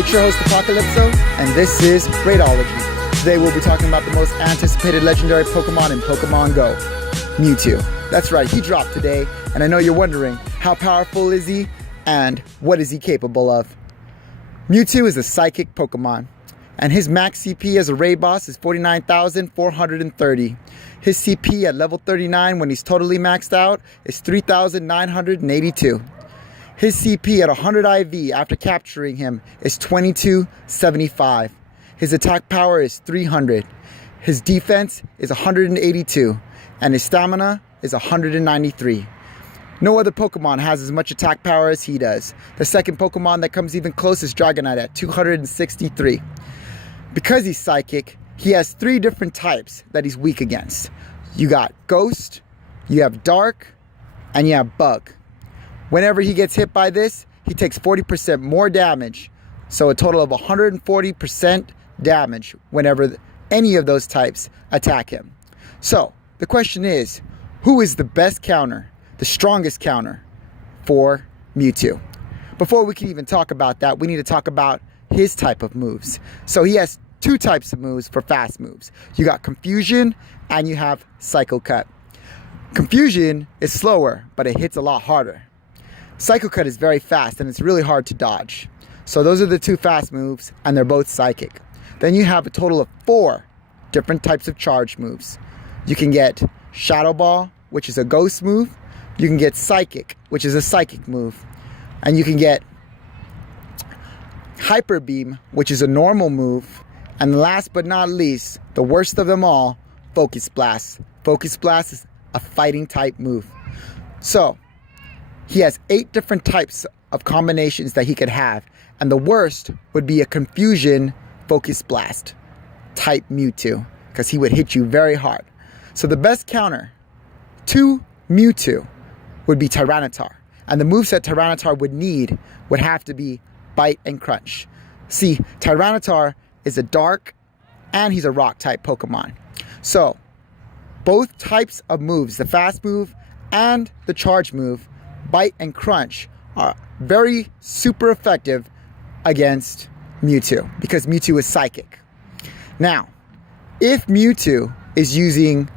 it's your host Apocalypso, and this is Raidology. Today we'll be talking about the most anticipated legendary Pokemon in Pokemon Go, Mewtwo. That's right, he dropped today, and I know you're wondering, how powerful is he, and what is he capable of? Mewtwo is a psychic Pokemon, and his max CP as a raid boss is 49,430. His CP at level 39 when he's totally maxed out is 3,982. His CP at 100 IV after capturing him is 2275. His attack power is 300. His defense is 182. And his stamina is 193. No other Pokemon has as much attack power as he does. The second Pokemon that comes even close is Dragonite at 263. Because he's psychic, he has 3 different types that he's weak against. You got Ghost, you have Dark, and you have Bug. Whenever he gets hit by this, he takes 40% more damage. So a total of 140% damage whenever any of those types attack him. So the question is, who is the best counter, the strongest counter for Mewtwo? Before we can even talk about that, we need to talk about his type of moves. So he has 2 types of moves for fast moves. You got Confusion and you have Psycho Cut. Confusion is slower, but it hits a lot harder. Psycho Cut is very fast and it's really hard to dodge. So those are the 2 fast moves, and they're both psychic. Then you have a total of 4 different types of charge moves. You can get Shadow Ball, which is a ghost move. You can get Psychic, which is a psychic move. And you can get Hyper Beam, which is a normal move. And last but not least, the worst of them all, Focus Blast. Focus Blast is a fighting type move. So he has 8 different types of combinations that he could have. And the worst would be a Confusion Focus Blast type Mewtwo, because he would hit you very hard. So the best counter to Mewtwo would be Tyranitar. And the moveset Tyranitar would have to be Bite and Crunch. See, Tyranitar is a dark and he's a rock type Pokemon. So both types of moves, the fast move and the charge move, Bite and Crunch, are very super effective against Mewtwo because Mewtwo is psychic. Now, if Mewtwo is using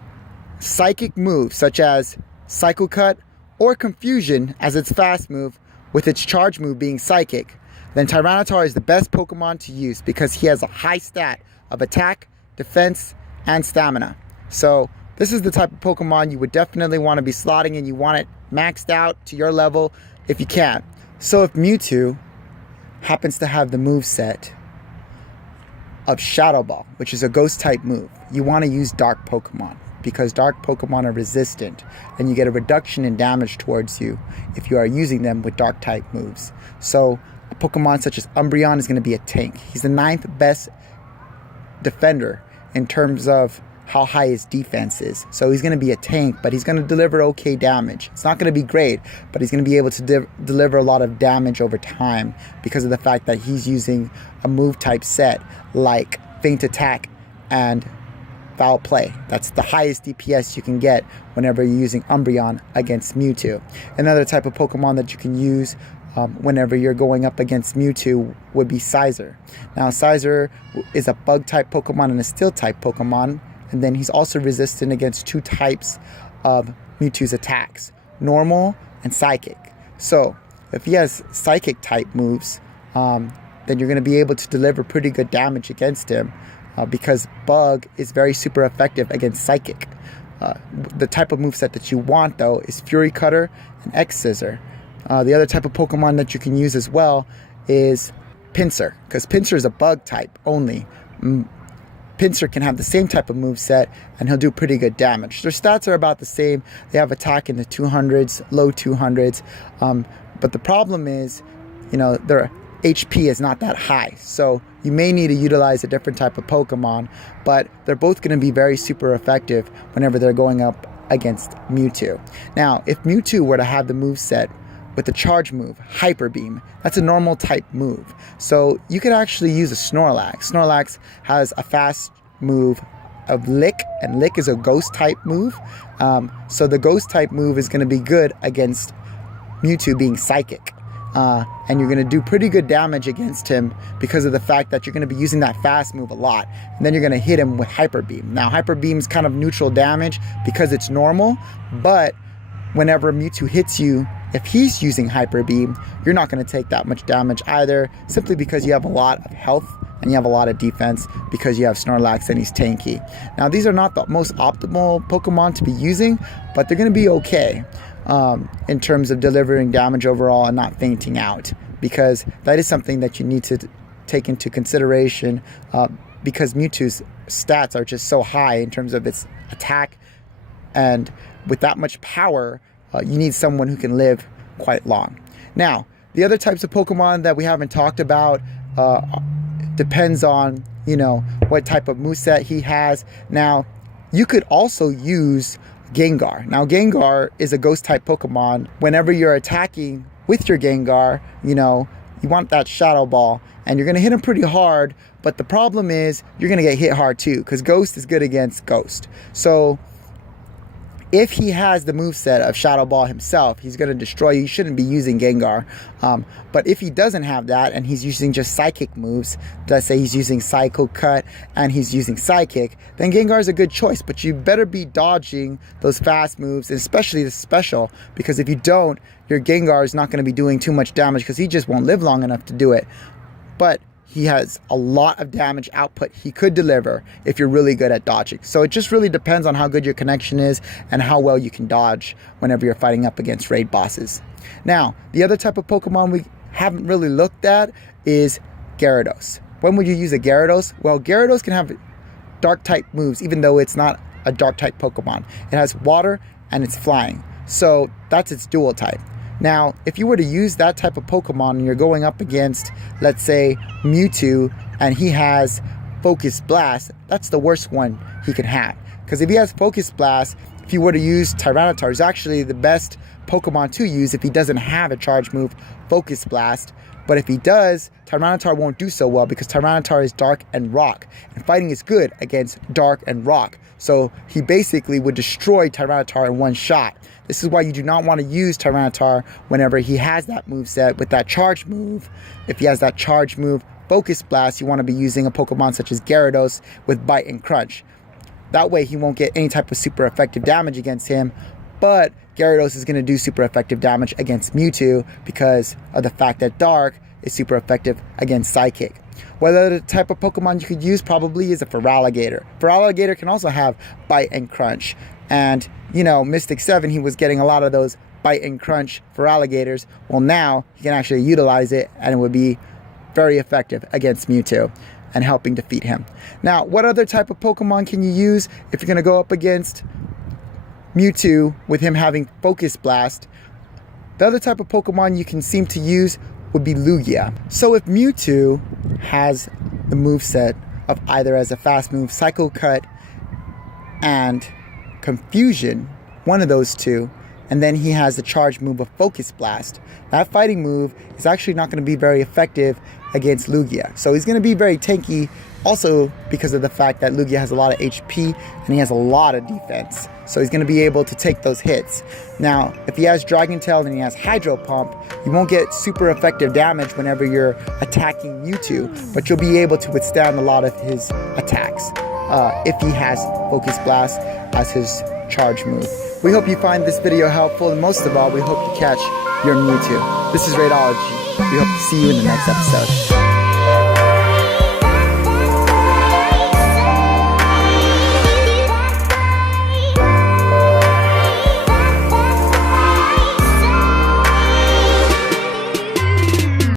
psychic moves such as Psycho Cut or Confusion as its fast move with its charge move being psychic, then Tyranitar is the best Pokemon to use because he has a high stat of attack, defense, and stamina. So this is the type of Pokemon you would definitely want to be slotting in. You want it maxed out to your level if you can. So if Mewtwo happens to have the moveset of Shadow Ball, which is a ghost type move, you want to use dark Pokemon because dark Pokemon are resistant and you get a reduction in damage towards you if you are using them with dark type moves. So a Pokemon such as Umbreon is going to be a tank. He's the 9th best defender in terms of how high his defense is. So he's going to be a tank, but he's going to deliver okay damage. It's not going to be great, but he's going to be able to deliver a lot of damage over time because of the fact that he's using a move type set like Feint Attack and Foul Play. That's the highest DPS you can get whenever you're using Umbreon against Mewtwo. Another type of Pokemon that you can use whenever you're going up against Mewtwo would be Scizor. Now Scizor is a bug type Pokemon and a steel type Pokemon. And then he's also resistant against 2 types of Mewtwo's attacks, normal and psychic. So if he has psychic type moves, then you're going to be able to deliver pretty good damage against him because Bug is very super effective against psychic. The type of moveset that you want, though, is Fury Cutter and X-Scissor. The other type of Pokemon that you can use as well is Pinsir, because Pinsir is a bug type only. Pinsir can have the same type of moveset and he'll do pretty good damage. Their stats are about the same. They have attack in the 200s, low 200s. But the problem is, their HP is not that high. So you may need to utilize a different type of Pokemon, but they're both going to be very super effective whenever they're going up against Mewtwo. Now, if Mewtwo were to have the moveset with the charge move, Hyper Beam, that's a normal type move. So you could actually use a Snorlax. Snorlax has a fast move of Lick, and Lick is a ghost type move. So the ghost type move is going to be good against Mewtwo being psychic. and you're going to do pretty good damage against him because of the fact that you're going to be using that fast move a lot. And then you're going to hit him with Hyper Beam. Now, Hyper Beam is kind of neutral damage because it's normal, but whenever Mewtwo hits you, if he's using Hyper Beam, you're not going to take that much damage either, simply because you have a lot of health and you have a lot of defense because you have Snorlax and he's tanky. Now, these are not the most optimal Pokemon to be using, but they're going to be okay in terms of delivering damage overall and not fainting out, because that is something that you need to take into consideration, because Mewtwo's stats are just so high in terms of its attack, and with that much power, you need someone who can live quite long. Now, the other types of Pokemon that we haven't talked about depends on, what type of moveset he has. Now, you could also use Gengar. Now, Gengar is a ghost type Pokemon. Whenever you're attacking with your Gengar, you want that Shadow Ball, and you're going to hit him pretty hard, but the problem is you're going to get hit hard too, because Ghost is good against Ghost. So if he has the moveset of Shadow Ball himself, he's going to destroy you. You shouldn't be using Gengar. But if he doesn't have that and he's using just Psychic moves, let's say he's using Psycho Cut and he's using Psychic, then Gengar is a good choice. But you better be dodging those fast moves, especially the special, because if you don't, your Gengar is not going to be doing too much damage because he just won't live long enough to do it. But he has a lot of damage output he could deliver if you're really good at dodging. So it just really depends on how good your connection is and how well you can dodge whenever you're fighting up against raid bosses. Now, the other type of Pokemon we haven't really looked at is Gyarados. When would you use a Gyarados? Well, Gyarados can have dark type moves even though it's not a dark type Pokemon. It has water and it's flying. So that's its dual type. Now, if you were to use that type of Pokemon and you're going up against, let's say, Mewtwo, and he has Focus Blast, that's the worst one he can have. Because if he has Focus Blast, if you were to use Tyranitar, is actually the best Pokemon to use if he doesn't have a charge move, Focus Blast. But if he does, Tyranitar won't do so well because Tyranitar is Dark and Rock. And fighting is good against Dark and Rock. So he basically would destroy Tyranitar in one shot. This is why you do not want to use Tyranitar whenever he has that moveset with that charge move. If he has that charge move, Focus Blast, you want to be using a Pokemon such as Gyarados with Bite and Crunch. That way he won't get any type of super effective damage against him, but Gyarados is going to do super effective damage against Mewtwo because of the fact that Dark is super effective against Psychic. What other type of Pokemon you could use probably is a Feraligatr. Feraligatr can also have Bite and Crunch. And, Mystic 7, he was getting a lot of those Bite and Crunch Feraligatrs. Well, now he can actually utilize it and it would be very effective against Mewtwo and helping defeat him. Now, what other type of Pokemon can you use if you're going to go up against Mewtwo with him having Focus Blast? The other type of Pokemon you can seem to use would be Lugia. So if Mewtwo has the moveset of either as a fast move, Psycho Cut and Confusion, one of those two, and then he has the charge move of Focus Blast, that fighting move is actually not going to be very effective against Lugia. So he's going to be very tanky also because of the fact that Lugia has a lot of HP and he has a lot of defense. So he's going to be able to take those hits. Now, if he has Dragon Tail and he has Hydro Pump, you won't get super effective damage whenever you're attacking Mewtwo, but you'll be able to withstand a lot of his attacks if he has Focus Blast as his charge move. We hope you find this video helpful, and most of all, we hope you catch your Mewtwo. This is Raidology. We hope to see you in the next episode.